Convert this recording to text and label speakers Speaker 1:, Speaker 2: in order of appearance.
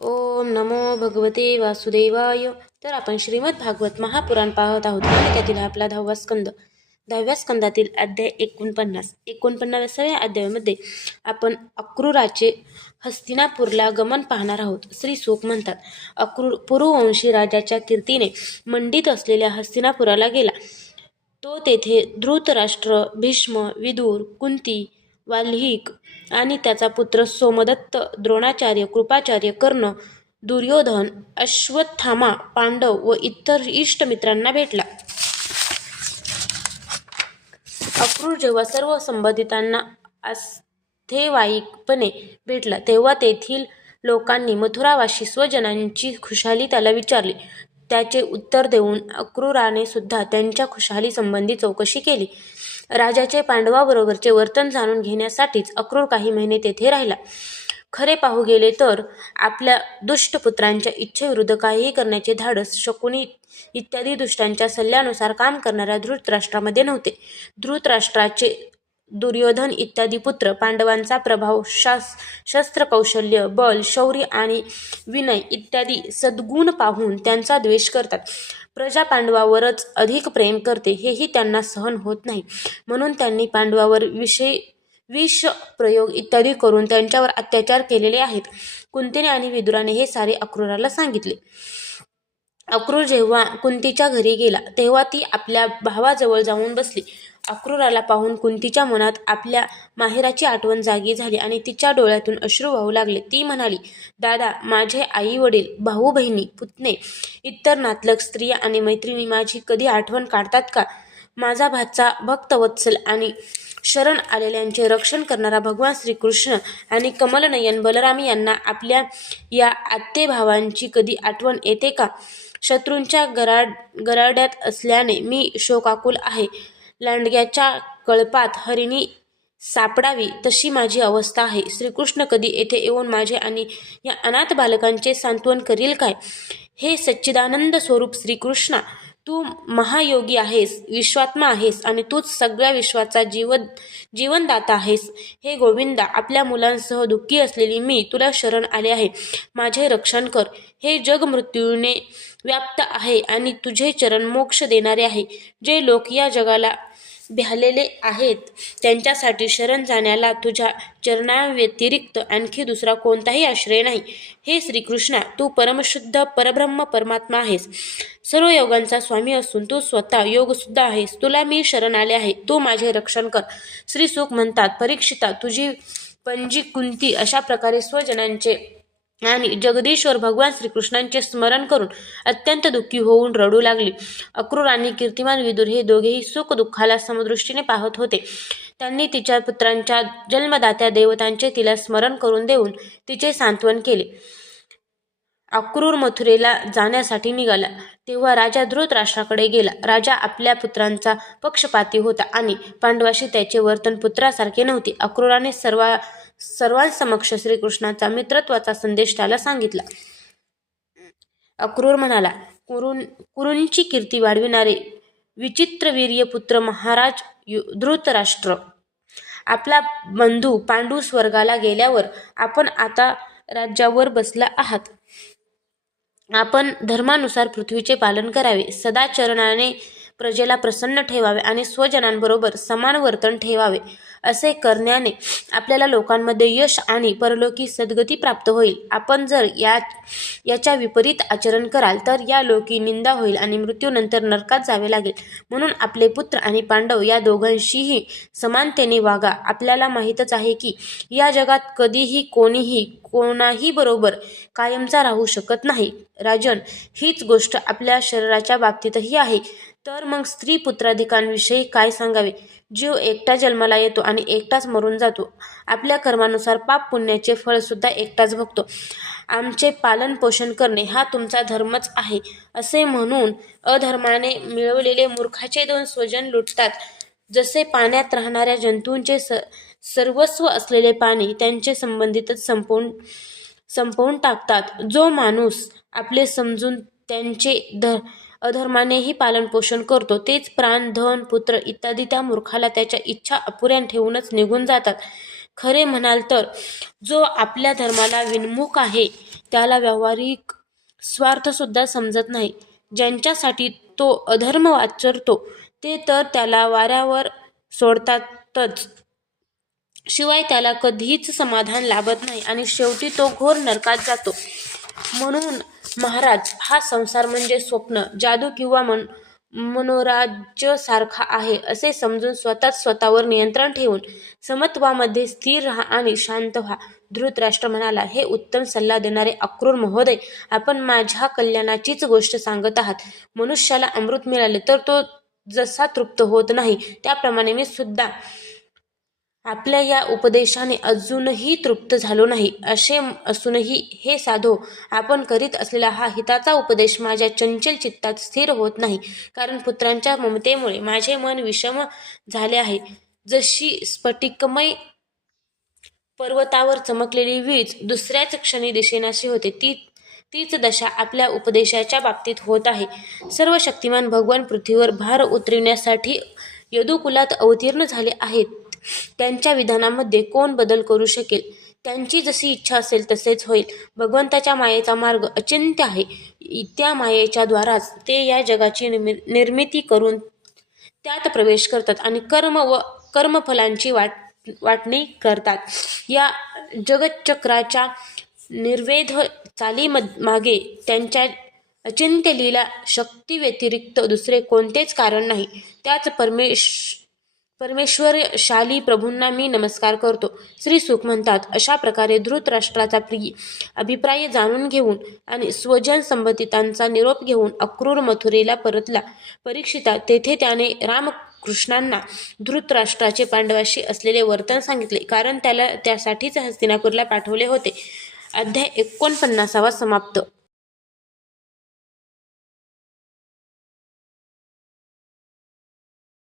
Speaker 1: ओम नमो भगवते वासुदेवाय. तर आपण श्रीमद भागवत महापुराण पाहत आहोत. आणि त्यातील आपला दहावा स्कंद. दहाव्या स्कंदातील अध्याय एकोणपन्नास. एकोणपन्नासाव्या अध्यायामध्ये आपण अक्रूराचे हस्तिनापूरला गमन पाहणार आहोत. श्री सुख म्हणतात अक्रूर पुरुवंशी राजाच्या कीर्तीने मंडित असलेल्या हस्तिनापुराला गेला. तो तेथे धृतराष्ट्र भीष्म विदूर कुंती वाल्हिक आणि त्याचा पुत्र सोमदत्त द्रोणाचार्य कृपाचार्य कर्ण दुर्योधन अश्वत्थामा पांडव व इतर इष्ट मित्रांना भेटला. अक्रूर जेव्हा सर्व संबंधितांना आस्थेवाईकपणे भेटला तेव्हा तेथील लोकांनी मथुरावाशी स्वजनांची खुशाली त्याला विचारली. त्याचे उत्तर देऊन अक्रूराने सुद्धा त्यांच्या खुशाली संबंधी चौकशी केली. राजाचे पांडवाबरोबरचे वर्तन जाणून घेण्यासाठीच अक्रूर काही महिने तेथे राहिला. खरे पाहू गेले तर आपल्या दुष्ट पुत्रांच्या इच्छेविरुद्ध काहीही करण्याचे धाडस शकुनी इत्यादी दुष्टांच्या सल्ल्यानुसार काम करणाऱ्या धृतराष्ट्रामध्ये नव्हते. धृतराष्ट्राचे दुर्योधन इत्यादी पुत्र पांडवांचा प्रभाव शास शस्त्रकौशल्य बल शौर्य आणि विनय इत्यादी सद्गुण पाहून त्यांचा द्वेष करतात. प्रजा पांडवावरच अधिक प्रेम करते हेही त्यांना सहन होत नाही. म्हणून त्यांनी पांडवावर विषय विष प्रयोग इत्यादी करून त्यांच्यावर अत्याचार केलेले आहेत. कुंतीने आणि विदुराने हे सारे अक्रूराला सांगितले. अक्रूर जेव्हा कुंतीच्या घरी गेला तेव्हा ती आपल्या भावाजवळ जाऊन बसली. अक्रूराला पाहून कुंतीच्या मनात आपल्या माहेराची आठवण जागी झाली आणि तिच्या डोळ्यातून अश्रू वाहू लागले. ती म्हणाली दादा माझे आई वडील भाऊ बहिणी पुतणे इतर नातलग स्त्रिया आणि मैत्रिणी माझी कधी आठवण काढतात का? माझा भाचा भक्तवत्सल आणि शरण आलेल्यांचे रक्षण करणारा भगवान श्रीकृष्ण आणि कमलनयन बलराम यांना आपल्या या आत्तेभावांची कधी आठवण येते का? शत्रूंच्या गराड गराड्यात असल्याने मी शोकाकुल आहे. लांडग्याच्या कळपात हरिणी सापडावी तशी माझी अवस्था आहे. श्रीकृष्ण कधी येथे येऊन माझे आणि या अनाथ बालकांचे सांत्वन करील काय? हे सच्चिदानंद स्वरूप श्रीकृष्णा. तू महायोगी आहेस विश्वात्मा आहेस आणि तूच सगळ्या विश्वाचा जीव जीवनदाता आहेस. हे गोविंदा आपल्या मुलांसह दुःखी असलेली मी तुला शरण आले आहे. माझे रक्षण कर. हे जग मृत्यूने व्याप्त आहे आणि तुझे चरण मोक्ष देणारे आहे. जे लोक या जगाला भ्यालेले आहेत. त्यांच्यासाठी शरण जाण्याला तुझ्या चरणाव्यतिरिक्त आणखी दुसरा कोणताही आश्रय नाही. हे श्रीकृष्णा तू परमशुद्ध परब्रह्म परमात्मा आहेस. सर्व योगांचा स्वामी असून तू स्वतः योगसुद्धा आहेस. तुला मी शरण आले आहे. तू माझे रक्षण कर. श्री सुख म्हणतात परीक्षिता तुझी पंजी कुंती अशा प्रकारे स्वजनांचे आणि जगदीश्वर भगवान श्रीकृष्णांचे स्मरण करून अत्यंत दुःखी होऊन रडू लागली. अक्रूर आणि कीर्तिमान विदुर हे दोघेही सुख दुःखाला समदृष्टीने पाहत होते. त्यांनी तिच्या पुत्रांच्या जन्मदात्या देवतांचे तिला स्मरण करून देऊन तिचे सांत्वन केले. अक्रूर मथुरेला जाण्यासाठी निघाला. तेव्हा राजा धृतराष्ट्राकडे गेला. राजा आपल्या पुत्रांचा पक्षपाती होता आणि पांडवाशी त्याचे वर्तन पुत्रासारखे नव्हते. अक्रूराने सर्व सर्वांसमक्ष श्रीकृष्णाचा मित्रत्वाचा संदेश त्याला सांगितला. अक्रूर म्हणाला कुरुन कुरूंची कीर्ती वाढविणारे विचित्रवीर्य पुत्र महाराज यु धृतराष्ट्र. आपला बंधू पांडू स्वर्गाला गेल्यावर आपण आता राज्यावर बसला आहात. आपण धर्मानुसार पृथ्वीचे पालन करावे. सदाचरणाने प्रजेला प्रसन्न ठेवावे आणि स्वजनांबरोबर समान वर्तन ठेवावे असे करण्याने आपल्याला लोकांमध्ये यश आणि परलोकी सद्गती प्राप्त होईल. आपण जर या याच्या विपरीत आचरण कराल तर या लोकी निंदा होईल आणि मृत्यूनंतर नरकात जावे लागेल. म्हणून आपले पुत्र आणि पांडव या दोघांशीही समानतेने वागा. आपल्याला माहीतच आहे की या जगात कधीही कोणीही कोणाही बरोबर कायमचा राहू शकत नाही. राजन हीच गोष्ट आपल्या शरीराच्या बाबतीतही आहे. तर मग स्त्री पुत्राधिकांविषयी काय सांगावे? जीव एकटा जन्माला येतो आणि एकटाच मरून जातो. आपल्या कर्मानुसार पाप पुण्याचे फळसुद्धा एकटाच भोगतो. आमचे पालन पोषण करणे हा तुमचा धर्मच आहे असे म्हणून अधर्माने मिळवलेले मूर्खाचे दोन स्वजन लुटतात. जसे पाण्यात राहणाऱ्या जंतूंचे स सर्वस्व असलेले पाणी त्यांचे संबंधितच संपवून संपवून टाकतात. जो माणूस आपले समजून त्यांचे ध अधर्मानेही पालनपोषण करतो. तेच प्राण धन पुत्र इत्यादी त्या मूर्खाला त्याच्या इच्छा अपुऱ्या ठेवूनच निघून जातात. खरे म्हणाल तर जो आपल्या धर्माला विन्मुख आहे त्याला व्यावहारिक स्वार्थसुद्धा समजत नाही. ज्यांच्यासाठी तो अधर्म आचरतो ते तर त्याला वाऱ्यावर सोडतातच. शिवाय त्याला कधीच समाधान लाभत नाही आणि शेवटी तो घोर नरकात जातो. म्हणून महाराज हा संसार म्हणजे स्वप्न जादू किंवा मन मनोराज्य सारखा आहे असे समजून स्वतःच स्वतःवर नियंत्रण ठेवून समत्वामध्ये स्थिर राहा आणि शांत व्हा. धृतराष्ट्र म्हणाला हे उत्तम सल्ला देणारे अक्रूर महोदय आपण माझ्या कल्याणाचीच गोष्ट सांगत आहात. मनुष्याला अमृत मिळाले तर तो जसा तृप्त होत नाही त्याप्रमाणे मी सुद्धा आपल्या या उपदेशाने अजूनही तृप्त झालो नाही असे असूनही हे साधो आपण करीत असलेला हा हिताचा उपदेश माझ्या चंचल चित्तात स्थिर होत नाही कारण पुत्रांच्या ममतेमुळे माझे मन विषम झाले आहे. जशी स्फटिकमय पर्वतावर चमकलेली वीज दुसऱ्याच क्षणी दिशेनाशी होते ती तीच दशा आपल्या उपदेशाच्या बाबतीत होत आहे. सर्व शक्तिमान भगवान पृथ्वीवर भार उतरविण्यासाठी यदुकुलात अवतीर्ण झाले आहेत. त्यांच्या विधानामध्ये कोण बदल करू शकेल? त्यांची जशी इच्छा असेल तसेच होईल. भगवंताच्या मायेचा मार्ग अचिंत्य आहे. त्या मायेच्या द्वाराच ते या जगाची निर्मि निर्मिती करून त्यात प्रवेश करतात आणि कर्म व कर्मफलांची वाट वाटणी करतात. या जगच्चक्राच्या निर्वेध चालीम मागे त्यांच्या अचिंत्य लीला शक्ती व्यतिरिक्त दुसरे कोणतेच कारण नाही. त्याच परमेश परमेश्वर शाली प्रभूंना मी नमस्कार करतो. श्री सुख म्हणतात अशा प्रकारे धृतराष्ट्राचा प्रिय अभिप्राय जाणून घेऊन आणि स्वजन संबंधितांचा निरोप घेऊन अक्रूर मथुरेला परतला. परीक्षिता तेथे त्याने रामकृष्णांना धृतराष्ट्राचे पांडवाशी असलेले वर्तन सांगितले कारण त्याला त्यासाठीच हस्तिनापूरला पाठवले होते. अध्याय एकोणपन्नासावा समाप्त.